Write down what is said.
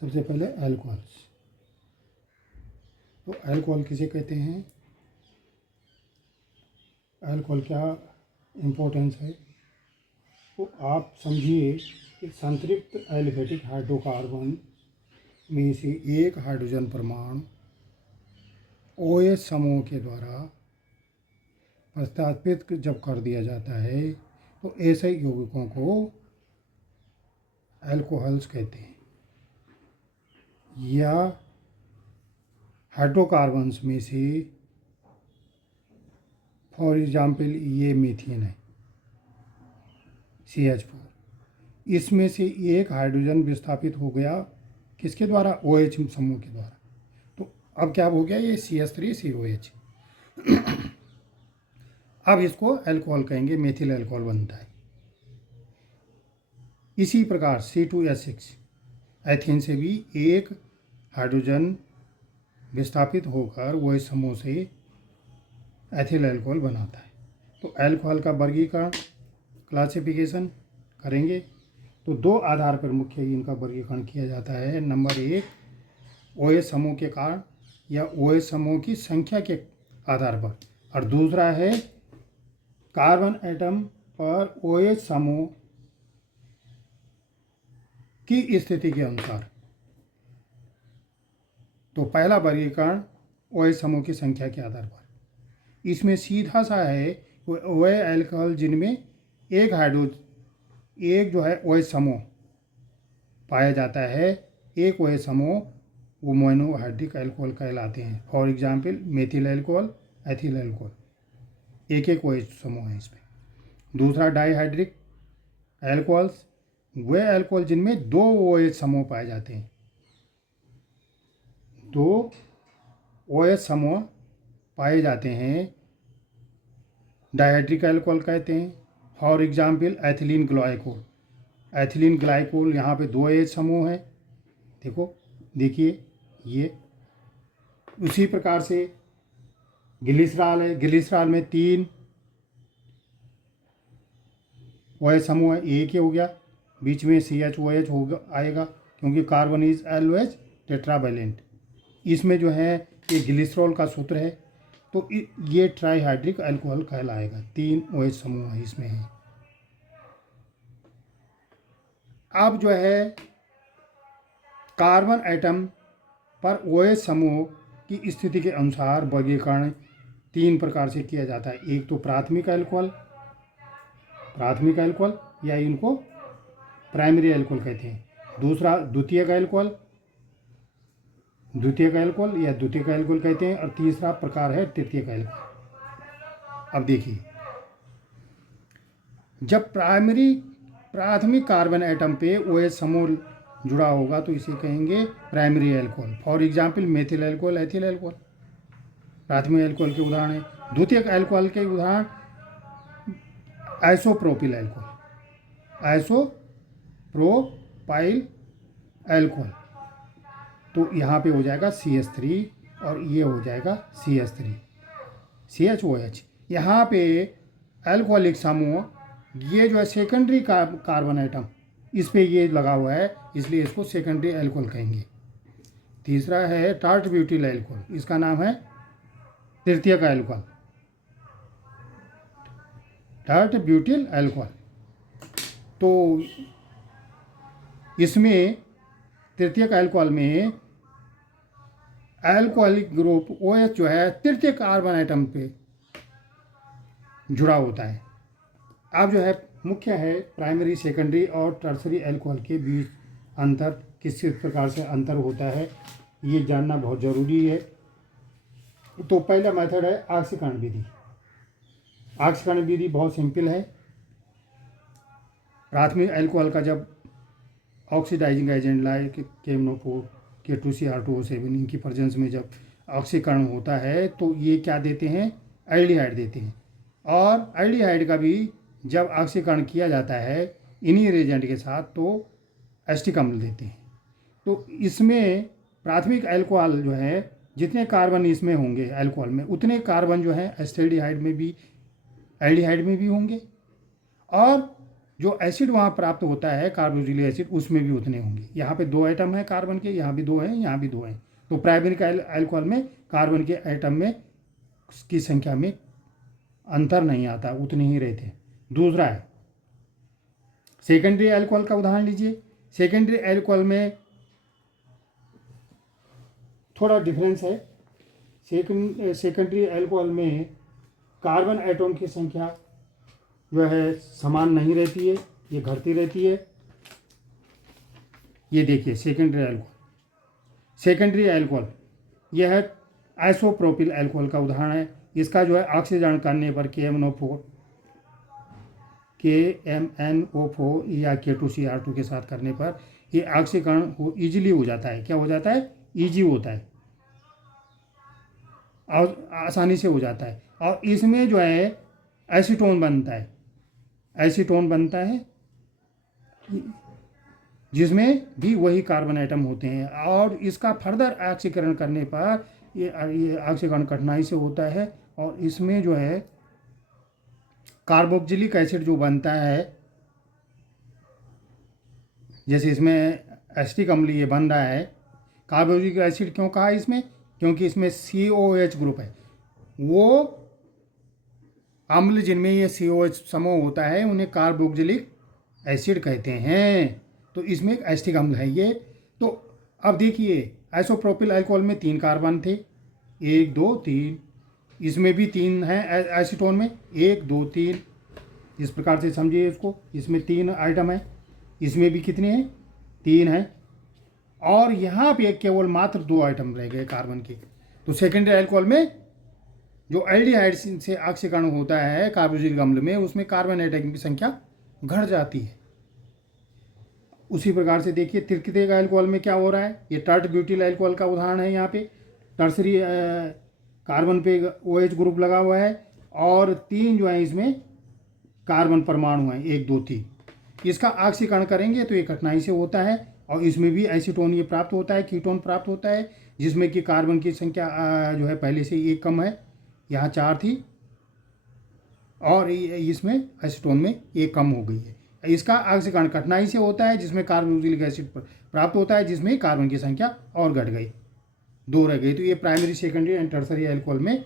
सबसे पहले अल्कोहल्स। तो अल्कोहल किसे कहते हैं, अल्कोहल क्या इम्पोर्टेंस है, तो आप समझिए कि संतृप्त एलिफेटिक हाइड्रोकार्बन में से एक हाइड्रोजन परमाणु OH समूह के द्वारा प्रतिस्थापित जब कर दिया जाता है तो ऐसे यौगिकों को अल्कोहल्स कहते हैं। या हाइड्रोकार्बन्स में से फॉर एग्जाम्पल ये मीथेन है CH4, इसमें से एक हाइड्रोजन विस्थापित हो गया किसके द्वारा, OH समूह के द्वारा। तो अब क्या हो गया, ये CH3COH। अब इसको अल्कोहल कहेंगे, मेथिल अल्कोहल बनता है। इसी प्रकार C2H6 एथेन से भी एक हाइड्रोजन विस्थापित होकर OH समूह से एथिल अल्कोहल बनाता है। तो अल्कोहल का वर्गीकरण क्लासिफिकेशन करेंगे तो दो आधार पर मुख्य इनका वर्गीकरण किया जाता है। नंबर 1 OH समूह के कारण या OH समूह की संख्या के आधार पर, और दूसरा है कार्बन एटम पर OH समूह की स्थिति के अनुसार। तो पहला वर्गीकरण OH समूह की संख्या के आधार पर, इसमें सीधा सा है वह अल्कोहल जिनमें एक जो है OH समूह पाया जाता है, एक OH समूह वो मोनोहाइड्रिक अल्कोहल कहलाते हैं। For example methyl alcohol, ethyl alcohol, एक OH समूह है इसमें। दूसरा डाइहाइड्रिक अल्कोहल्स, वे अल्कोहल जिनमें दो OH समूह पाए जाते हैं, दो OH समूह पाए जाते हैं, डाइहाइड्रिक अल्कोहल कहते हैं। For example ethylene glycol, ethylene glycol यहाँ पे दो OH समूह है, देखिए ये। उसी प्रकार से ग्लिसरॉल है, ग्लिसरॉल में 3 OH समूह है, एक ही हो गया, बीच में CHOH होगा आएगा क्योंकि कार्बन इज ऑलवेज टेट्रावैलेंट। इसमें जो है ये ग्लिसरॉल का सूत्र है, तो ये ट्राइहाइड्रिक अल्कोहल कहलाएगा। 3 OH समूह है इसमें है। अब जो है कार्बन एटम पर OH समूह की स्थिति के अनुसार वर्गीकरण 3 प्रकार से किया जाता है। एक तो प्राथमिक अल्कोहल या इनको प्राइमरी अल्कोहल कहते हैं। दूसरा द्वितीयक अल्कोहल या द्वितीयक अल्कोहल कहते हैं। और तीसरा प्रकार है तृतीयक अल्कोहल। अब देखिए, जब प्राथमिक कार्बन एटम पे OH समूह जुड़ा होगा तो इसे कहेंगे primary alcohol. For example methyl alcohol, ethyl alcohol प्राथमिक अल्कोहल के उदाहरण है। द्वितीयक अल्कोहल के उदाहरण आइसोप्रोपिल अल्कोहल, तो यहाँ पे हो जाएगा CH3 और ये हो जाएगा CH3CHOH। यहाँ पे अल्कोहलिक समूह, ये जो है सेकेंडरी कार्बन एटम इस पे ये लगा हुआ है, इसलिए इसको सेकेंडरी अल्कोहल कहेंगे। तीसरा है टार्ट ब्यूटिल अल्कोहल, इसका नाम है तृतीयक अल्कोहल, टार्ट ब्यूटिल अल्कोहल। तो इसमें तृतीयक अल्कोहल में अल्कोहलिक ग्रुप OH जो है तृतीय कार्बन एटम पे जुड़ा होता है। अब जो है मुख्य है प्राइमरी, सेकेंडरी और टर्सरी अल्कोहल के बीच अंतर, किस प्रकार से अंतर होता है ये जानना बहुत ज़रूरी है। तो पहला मेथड है ऑक्सीकरण विधि। ऑक्सीकरण विधि बहुत सिंपल है। प्राथमिक अल्कोहल का जब oxidising agent like KMnO4, K2CR2O7 इनकी प्रेजेंस में जब ऑक्सीकरण होता है तो ये क्या देते हैं, एल्डिहाइड देते हैं। और एल्डिहाइड का भी जब ऑक्सीकरण किया जाता है इन्हीं रिएजेंट के साथ तो एस्टिक अम्ल देते हैं। तो इसमें प्राथमिक अल्कोहल जो है जितने कार्बन इसमें होंगे अल्कोहल में, उतने कार्बन जो है एस्टेल्डिहाइड में भी, एल्डिहाइड में भी होंगे। और जो एसिड वहाँ प्राप्त होता है कार्बोक्सिलिक एसिड उसमें भी उतने होंगे। यहाँ पे 2 एटम है कार्बन के, यहाँ भी 2 हैं, यहाँ भी 2 हैं। तो प्राइमरी अल्कोहल में कार्बन के एटम में की संख्या में अंतर नहीं आता, उतने ही रहते हैं। दूसरा है सेकेंडरी अल्कोहल का उदाहरण लीजिए। सेकेंडरी अल्कोहल में थोड़ा डिफरेंस है। सेकेंडरी अल्कोहल में कार्बन एटम की संख्या जो है समान नहीं रहती है, ये घटती रहती है। ये देखिए सेकेंडरी अल्कोहल यह है आइसोप्रोपिल अल्कोहल का उदाहरण है। इसका जो है ऑक्सीजन करने पर KMNO4 या K2CR2 के साथ करने पर ये ऑक्सीकरण ईजिली हो जाता है। क्या हो जाता है? ईजी होता है और आसानी से हो जाता है। और इसमें जो है एसीटोन बनता है जिसमें भी वही कार्बन एटम होते हैं। और इसका फर्दर ऑक्सीकरण करने पर ये ऑक्सीकरण कठिनाई से होता है। और इसमें जो है कार्बोक्सिलिक एसिड जो बनता है, जैसे इसमें एसिटिक अम्ल ये बन रहा है। कार्बोक्सिलिक एसिड क्यों कहा इसमें? क्योंकि इसमें COH ग्रुप है। वो अम्ल जिनमें ये COH समूह होता है उन्हें कार्बोक्सिलिक एसिड कहते हैं। तो इसमें एक एसिटिक अम्ल है ये। तो अब देखिए आइसोप्रोपिल अल्कोहल में 3 कार्बन थे, 1 2 3। इसमें भी 3 हैं एसीटोन में, 1 2 3। इस प्रकार से समझिए इसको। इसमें 3 आइटम है, इसमें भी कितने हैं? 3 हैं। और यहाँ पे केवल मात्र 2 आइटम रह गए कार्बन के। तो सेकेंडरी अल्कोहल में जो एल्डिहाइड से ऑक्सीकरण होता है कार्बोक्सिलिक अम्ल में, उसमें कार्बन एटम की संख्या घट जाती है। उसी प्रकार से देखिए तृतीयक अल्कोहल में क्या हो रहा है। ये टर्ट ब्यूटिल अल्कोहल का उदाहरण है। यहाँ पे टर्सरी कार्बन पे OH ग्रुप लगा हुआ है और 3 जो है इसमें कार्बन परमाणु हैं, 1 2 3। इसका ऑक्सीकरण करेंगे तो ये कठिनाई से होता है। और इसमें भी एसीटोन ये प्राप्त होता है, कीटोन प्राप्त होता है, जिसमें कि कार्बन की संख्या जो है पहले से 1 कम है, यहाँ 4 थी और इसमें एसीटोन में 1 कम हो गई है। इसका ऑक्सीकरण कठिनाई से होता है, जिसमें कार्बोक्सिलिक एसिड प्राप्त होता है, जिसमें कार्बन की संख्या और घट गई, 2 रह गई। तो ये primary secondary and tertiary alcohol में